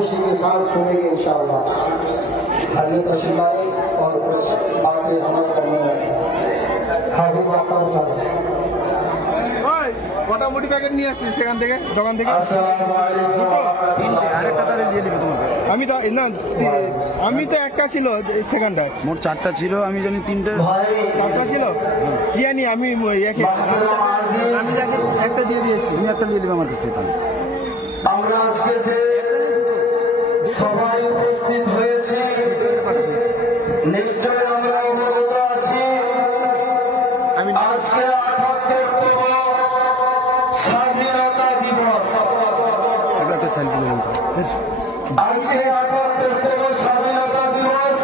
खुशी के साथ सुनेंगे इंशाअल्लाह। हमें तशरीफ़ और कुछ बातें अमल करने में हाफिज अख्तर साहब। মোটামুটি প্যাকেট নিয়ে আসছি সেখান থেকে, দোকান থেকে। আসসালামু আলাইকুম। আরেকটা তাহলে দিয়ে দিবে তোমাকে। আমি তো না, আমি তো একটা ছিল সেখানটা, মোট 4টা ছিল, আমি জানি 3টে চারটা ছিল। কি জানি আমি আমি যাকে একটা দিয়ে দিয়েছি। তুমি একটা দিয়ে দিবে আমার কাছ থেকে তাহলে। আমরা আজকে যে সবাই উপস্থিত হয়েছে নিশ্চয় আমরা অবগত আছি। আজকে ৭৮তম স্বাধীনতা দিবস। একটা সেলফি নিলাম। আজকে ৭৮তম স্বাধীনতা দিবস।